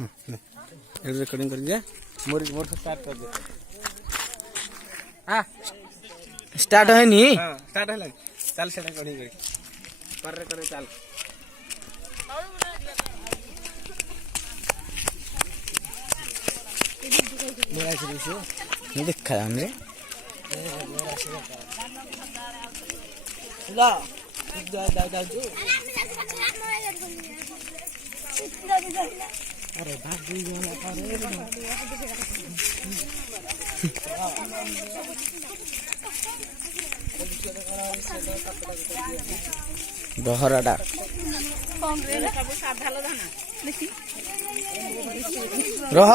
recording कर दिया मोर मोर start कर दे हां स्टार्ट है नी हां स्टार्ट है चल से रिकॉर्डिंग कर करे चल मेरा शुरू नहीं देखा हमने ला दा जो अरे भाग गई ना अरे बहराटा रह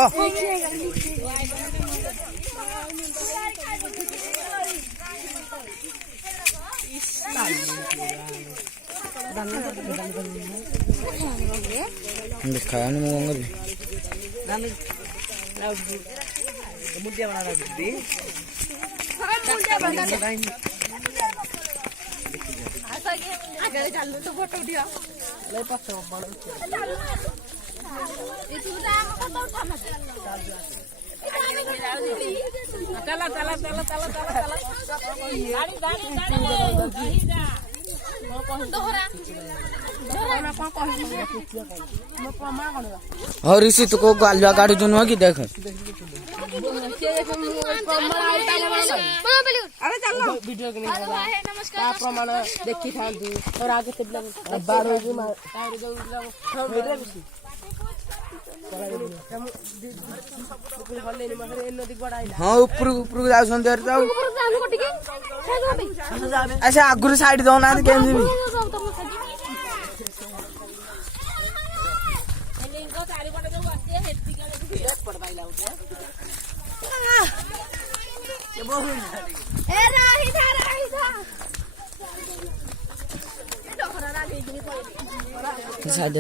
देखा नहीं मंगल मुझे बना दी आगे चल तो फोटो उठियो ले पास बड़ चला और इसी तो को गालवा गाड़ी जो कि देख अरे चलो वीडियो के नमस्कार प्रमाण देखि थांतु और आगे से बार हो मार हाँ ऊपर ऊपर जाऊ अच्छा आगुरी साइड दो ना केमती साइड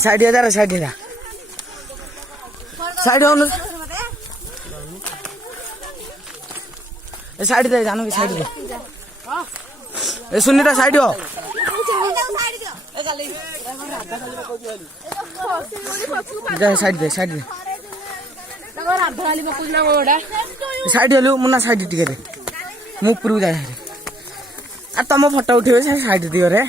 साइड जा साइड साइड साइड दे जानो की साइड दे ए सुनीता साइड हो जा साइड दे साइड हेलु मुना साइड टिके दे मु ऊपर जा आ तुम फोटो उठे साइड दियो रे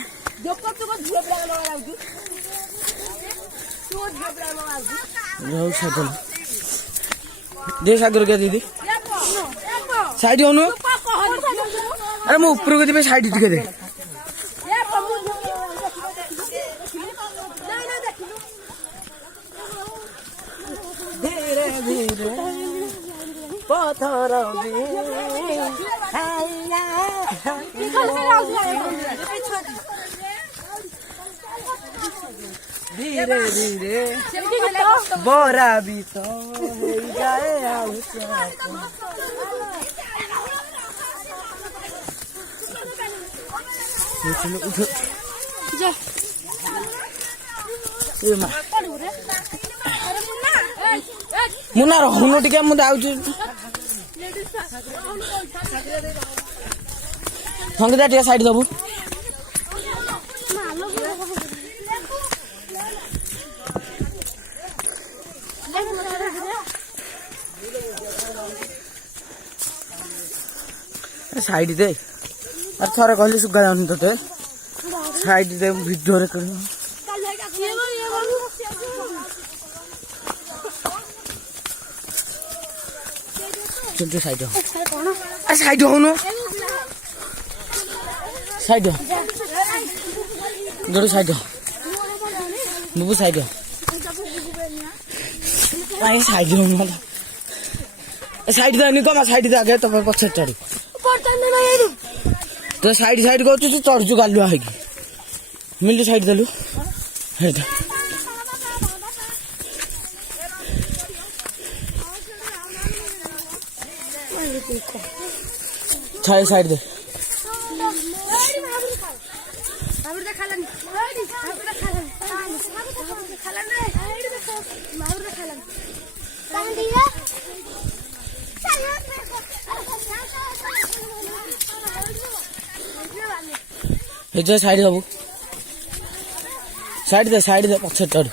दे सागर क्या दीदी साइड होनु अरे मु ऊपर को दे साइड टिके दे धीरे धीरे पत्थर धीरे धीरे बोरा भी तो जाए मुना रहनु टिके मु जाउछु संगीता टिके साइड दबु साइड दे अरे थोड़ा कहली सुगा जाऊनी ते साइड दे वीडियो रे कर चल साइड हो अरे साइड हो नो साइड हो जोड़ साइड बुबू साइड साइड साइड नहीं कमा साइड आगे तब पछे चढ़ तो साइड साइड कहू तू चढ़ु गालुआ है मिल साइड देलु साइड दे साइड बाबू साइड दे पछे चढ़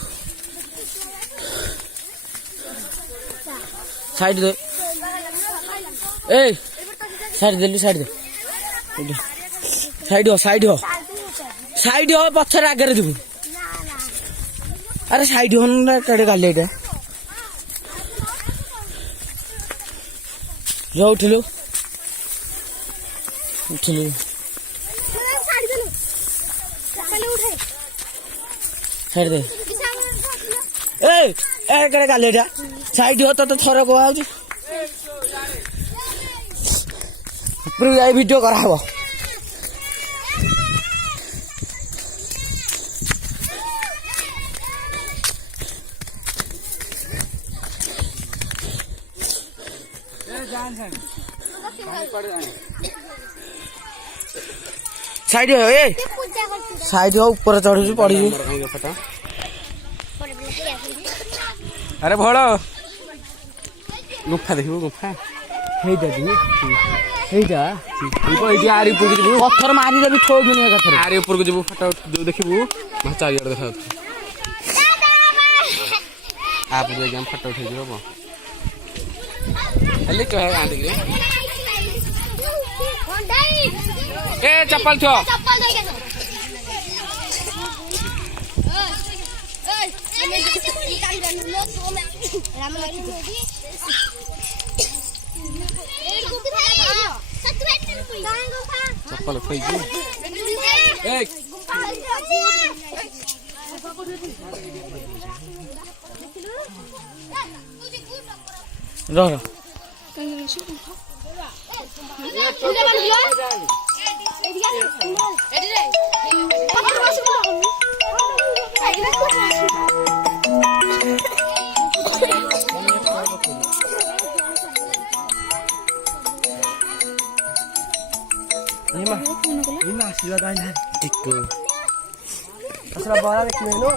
साइड दे ए साइड देलु साइड दे साइड हो पछर आगे देबू अरे साइड हो ना केड़े गाले एटा जो उठलु साइड दे ए केड़े गाले एटा साइड हो तो थोड़ा को आउची ऊपर जाई वीडियो करा हबो साइड हो ए साइड हो ऊपर चढ़ू पड़ी अरे भड़ गुफा देखिबू गुफा पत्थर मारी देवी ठोक आरी ऊपर को जीवु फोटो देखिबू चारियाड़ देखा आप हम फोटो उठे जीवो हेले तो है गांधी ए चप्पल छो चप्पल उठाई रह आशीर्वाद आइला टिक्को असला बड़ा देखने लो